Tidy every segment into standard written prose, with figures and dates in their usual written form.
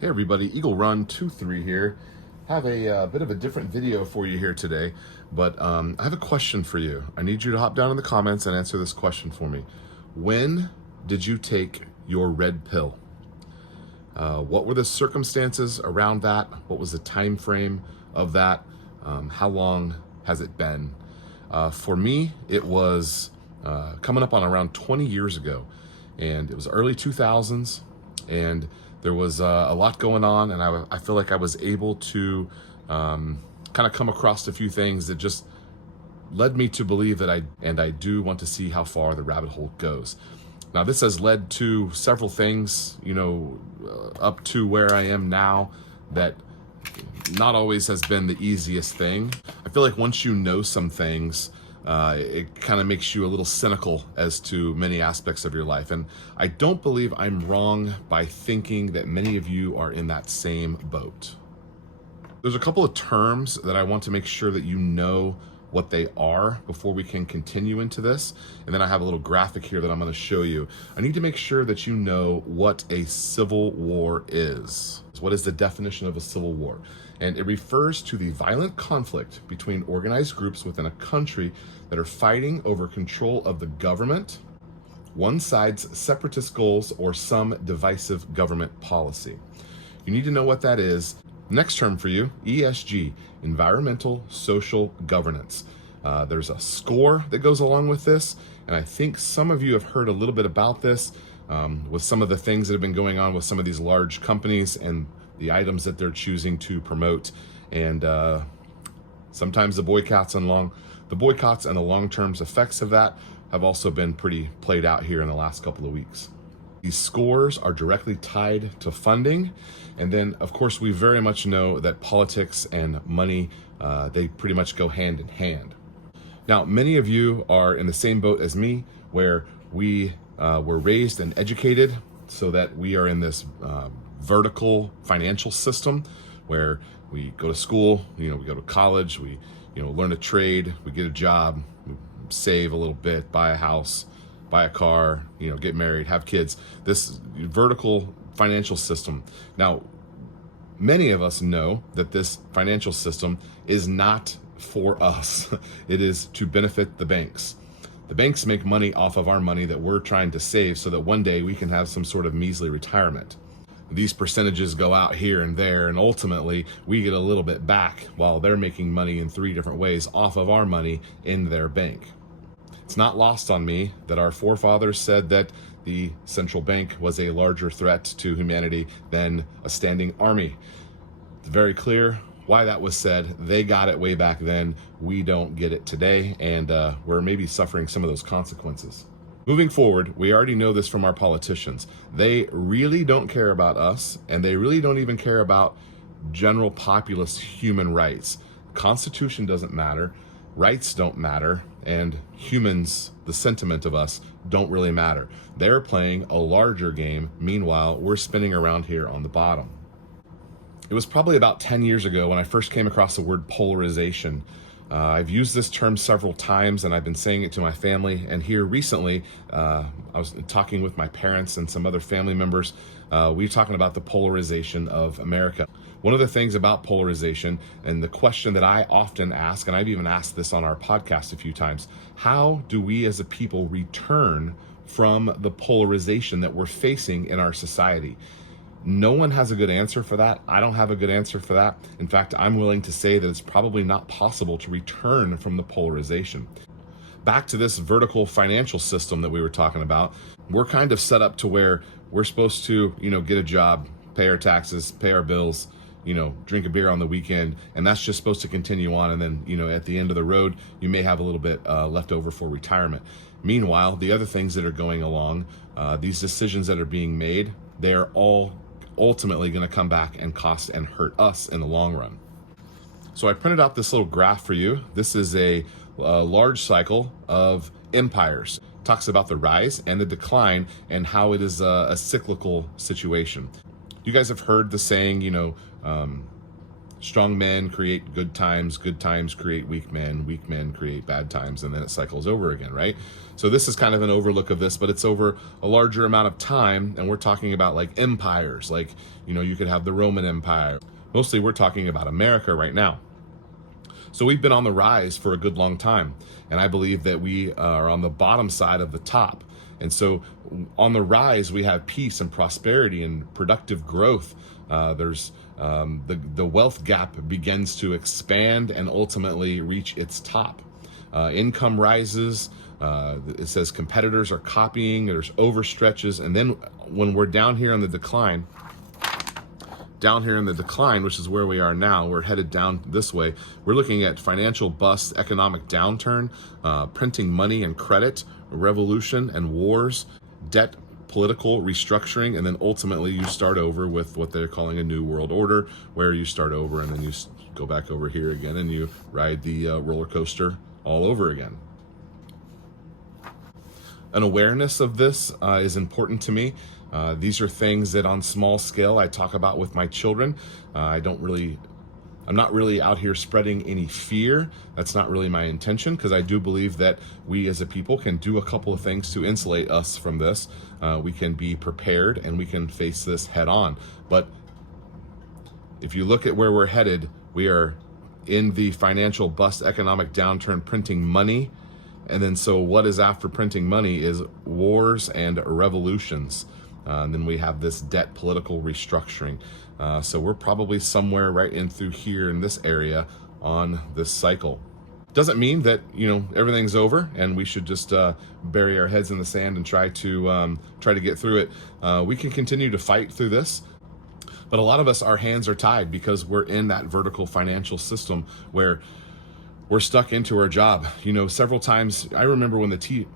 Hey everybody, Eagle Run 23 here. Have a bit of a different video for you here today, but I have a question for you. I need you to hop down in the comments and answer this question for me. When did you take your red pill? What were the circumstances around that? What was the time frame of that? How long has it been? For me, it was coming up on around 20 years ago, and it was early 2000s, and there was a lot going on, and I feel like I was able to kind of come across a few things that just led me to believe that I do want to see how far the rabbit hole goes. Now, this has led to several things, up to where I am now, that not always has been the easiest thing. I feel like once you know some things, it kind of makes you a little cynical as to many aspects of your life. And I don't believe I'm wrong by thinking that many of you are in that same boat. There's a couple of terms that I want to make sure that you know what they are before we can continue into this. And then I have a little graphic here that I'm going to show you. I need to make sure that you know what a civil war is. What is the definition of a civil war? And it refers to the violent conflict between organized groups within a country that are fighting over control of the government, one side's separatist goals, or some divisive government policy. You need to know what that is. Next term for you, ESG, environmental social governance. There's a score that goes along with this, and I think some of you have heard a little bit about this with some of the things that have been going on with some of these large companies and the items that they're choosing to promote, and sometimes the boycotts and the long-term effects of that have also been pretty played out here in the last couple of weeks. These scores are directly tied to funding. And then, of course, we very much know that politics and money, they pretty much go hand in hand. Now, many of you are in the same boat as me, where we were raised and educated so that we are in this vertical financial system where we go to school, we go to college, we learn a trade, we get a job, we save a little bit, buy a house, buy a car, get married, have kids, this vertical financial system. Now, many of us know that this financial system is not for us. It is to benefit the banks. The banks make money off of our money that we're trying to save so that one day we can have some sort of measly retirement. These percentages go out here and there, and ultimately we get a little bit back while they're making money in 3 different ways off of our money in their bank. It's not lost on me that our forefathers said that the central bank was a larger threat to humanity than a standing army. It's very clear why that was said. They got it way back then. We don't get it today, and we're maybe suffering some of those consequences. Moving forward, we already know this from our politicians. They really don't care about us, and they really don't even care about general populace human rights. Constitution doesn't matter, rights don't matter, and humans, the sentiment of us, don't really matter. They're playing a larger game. Meanwhile, we're spinning around here on the bottom. It was probably about 10 years ago when I first came across the word polarization. I've used this term several times, and I've been saying it to my family. And here recently, I was talking with my parents and some other family members. We were talking about the polarization of America. One of the things about polarization, and the question that I often ask, and I've even asked this on our podcast a few times, how do we as a people return from the polarization that we're facing in our society? No one has a good answer for that. I don't have a good answer for that. In fact, I'm willing to say that it's probably not possible to return from the polarization. Back to this vertical financial system that we were talking about, we're kind of set up to where we're supposed to, get a job, pay our taxes, pay our bills, drink a beer on the weekend, and that's just supposed to continue on. And then, at the end of the road, you may have a little bit left over for retirement. Meanwhile, the other things that are going along, these decisions that are being made, they're all ultimately going to come back and cost and hurt us in the long run. So I printed out this little graph for you. This is a large cycle of empires. It talks about the rise and the decline and how it is a cyclical situation. You guys have heard the saying, Strong men create good times create weak men create bad times, and then it cycles over again, right? So this is kind of an overlook of this, but it's over a larger amount of time, and we're talking about like empires, like, you could have the Roman Empire. Mostly we're talking about America right now. So we've been on the rise for a good long time, and I believe that we are on the bottom side of the top. And so on the rise, we have peace and prosperity and productive growth. There's the wealth gap begins to expand and ultimately reach its top. Income rises. It says competitors are copying. There's overstretches. And then when we're down here in the decline, which is where we are now, we're headed down this way. We're looking at financial bust, economic downturn, printing money and credit, revolution and wars, debt, political restructuring, and then ultimately you start over with what they're calling a new world order, where you start over and then you go back over here again and you ride the roller coaster all over again. An awareness of this is important to me. These are things that on small scale I talk about with my children. I'm not really out here spreading any fear. That's not really my intention, because I do believe that we as a people can do a couple of things to insulate us from this. We can be prepared and we can face this head on. But if you look at where we're headed, we are in the financial bust, economic downturn, printing money. And then so what is after printing money is wars and revolutions. And then we have this debt, political restructuring. So we're probably somewhere right in through here in this area on this cycle. Doesn't mean that, everything's over and we should just bury our heads in the sand and try to get through it. We can continue to fight through this. But a lot of us, our hands are tied because we're in that vertical financial system where we're stuck into our job. Several times, I remember when the Tea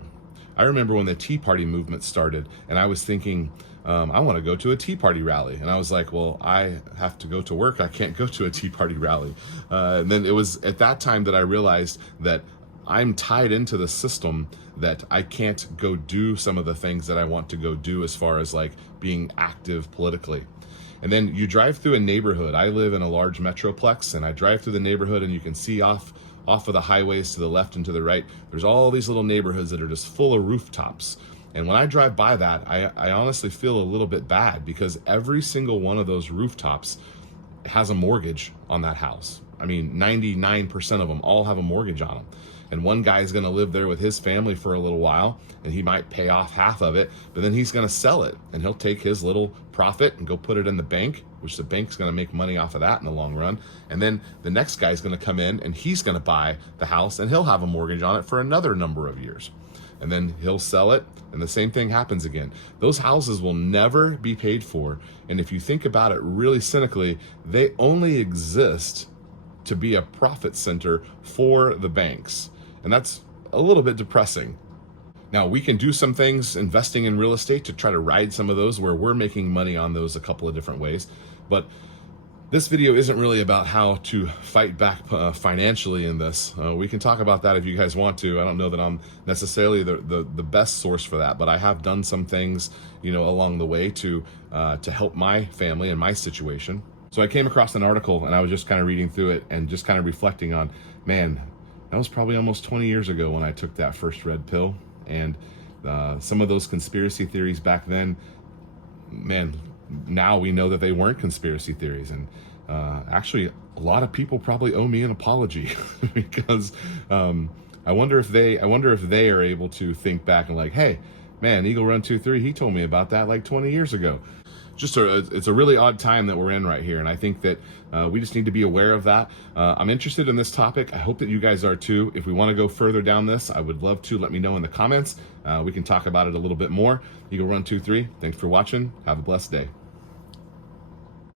Party movement started, and I was thinking, I want to go to a Tea Party rally. And I was like, well, I have to go to work. I can't go to a Tea Party rally. And then it was at that time that I realized that I'm tied into the system, that I can't go do some of the things that I want to go do as far as like being active politically. And then you drive through a neighborhood. I live in a large metroplex, and I drive through the neighborhood and you can see off of the highways to the left and to the right, there's all these little neighborhoods that are just full of rooftops. And when I drive by that, I honestly feel a little bit bad, because every single one of those rooftops has a mortgage on that house. I mean, 99% of them all have a mortgage on them. And one guy's going to live there with his family for a little while, and he might pay off half of it, but then he's going to sell it, and he'll take his little profit and go put it in the bank, which the bank's going to make money off of that in the long run. And then the next guy's going to come in and he's going to buy the house, and he'll have a mortgage on it for another number of years. And then he'll sell it, and the same thing happens again. Those houses will never be paid for. And if you think about it really cynically, they only exist to be a profit center for the banks. And that's a little bit depressing. Now, we can do some things investing in real estate to try to ride some of those, where we're making money on those a couple of different ways. But this video isn't really about how to fight back financially in this. We can talk about that if you guys want to. I don't know that I'm necessarily the best source for that, but I have done some things, along the way to help my family and my situation. So I came across an article, and I was just kind of reading through it and just kind of reflecting on, man, that was probably almost 20 years ago when I took that first red pill. And some of those conspiracy theories back then, man, now we know that they weren't conspiracy theories. And actually, a lot of people probably owe me an apology because I wonder if they are able to think back and like, hey, man, Eagle Run 23, he told me about that like 20 years ago. It's a really odd time that we're in right here, and I think that we just need to be aware of that. I'm interested in this topic. I hope that you guys are too. If we want to go further down this, I would love to. Let me know in the comments. We can talk about it a little bit more. Eagle Run 23, thanks for watching. Have a blessed day.